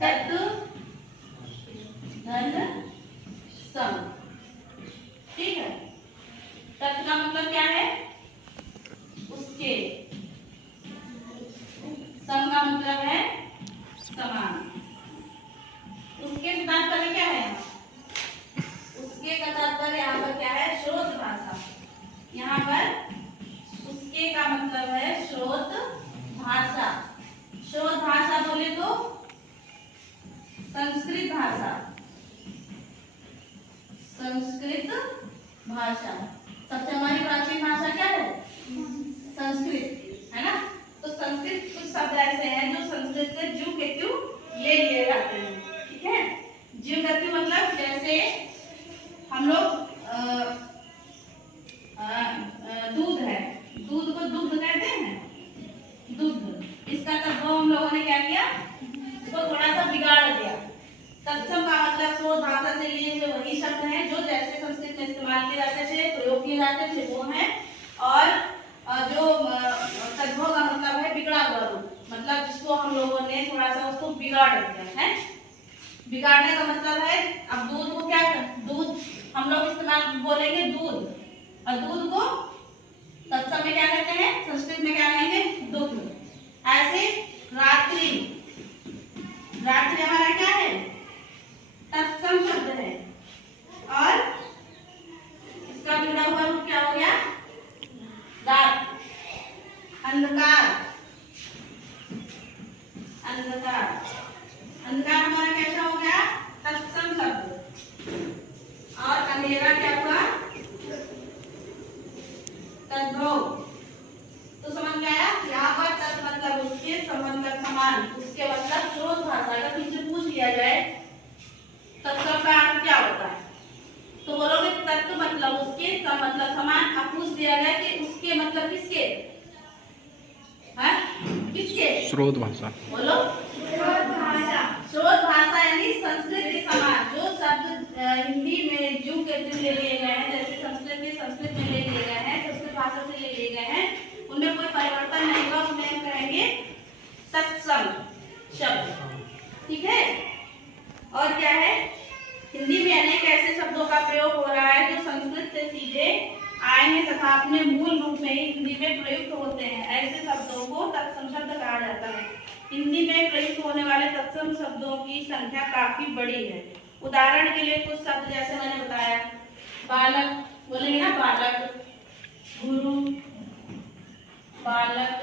तत् धन सम। ठीक है, तत् का मतलब क्या है? उसके। सम का मतलब है समान। उसके तात्पर्य क्या है? उसके का तात्पर्य यहाँ पर क्या है? स्रोत भाषा। यहाँ पर उसके का मतलब है स्रोत भाषा। स्रोत भाषा बोले तो संस्कृत भाषा। संस्कृत भाषा सबसे हमारी प्राचीन भाषा क्या है? संस्कृत, है ना। तो संस्कृत कुछ शब्द ऐसे हैं जो संस्कृत से ज्यू के त्यू ले लिए जाते हैं। ठीक है, ज्यू के त्यू मतलब जैसे हम लोग दूध है, दूध को दुग्ध कहते हैं, दुग्ध। इसका तत्व हम लोगों ने क्या किया? इसको थोड़ा सा बिगाड़ दिया। तत्सम का मतलब स्रोत भाषा से लिए हुए वही शब्द हैं जो जैसे संस्कृत में इस्तेमाल किए जाते थे, प्रयोग किए जाते थे, वो हैं। और जो तद्भव का मतलब है बिगड़ा हुआ रूप, मतलब जिसको हम लोगों ने थोड़ा सा उसको बिगाड़ दिया है। बिगाड़ने का मतलब है, अब दूध को क्या कर, दूध हम लोग इस्तेमाल बोलेंगे दूध, और दूध को तत्सम में क्या कहते हैं? संस्कृत में क्या कहेंगे? दुग्ध। ऐसे रात्रि, रात्रि हमारा क्या है? तत्सम शब्द है। और इसका जुड़ा हुआ रूप क्या हो गया? रात। अंधकार, अंधकार, अंधकार हमारा कैसा हो गया? तत्सम शब्द। और अंधेरा क्या हुआ? तद्भव। तो समझ में आया? यहाँ पर तत् मतलब उसके, सम मतलब समान, उसके मतलब स्रोत भाषा। अगर किसी पूछ लिया जाए तत्सम का अर्थ क्या होता है, तो बोलोगे तत्व मतलब उसके, सम मतलब समान। अब पूछ दिया गया कि उसके मतलब किसके? है किसके? स्रोत भाषा। बोलो स्रोत भाषा। स्रोत भाषा यानी संस्कृत के समान। जो शब्द हिंदी में ज्यू के त्यू ले लिए गए हैं, जैसे संस्कृत में संस्कृत में ले लिए गए हैं, संस्कृत भाषा से ले लिए गए हैं, उनमें कोई परिवर्तन नहीं होगा। उन्हें हम कहेंगे तत्सम शब्द। ठीक है, और क्या है? हिंदी में अनेक ऐसे शब्दों का प्रयोग हो रहा है जो संस्कृत से सीधे आए हैं तथा अपने मूल रूप में ही हिंदी में प्रयुक्त होते हैं। ऐसे शब्दों को तत्सम शब्द कहा जाता है। हिंदी में प्रयुक्त होने वाले तत्सम शब्दों की संख्या काफी बड़ी है। उदाहरण के लिए कुछ शब्द जैसे मैंने बताया, बालक बोलेंगे ना, बालक, गुरु, बालक,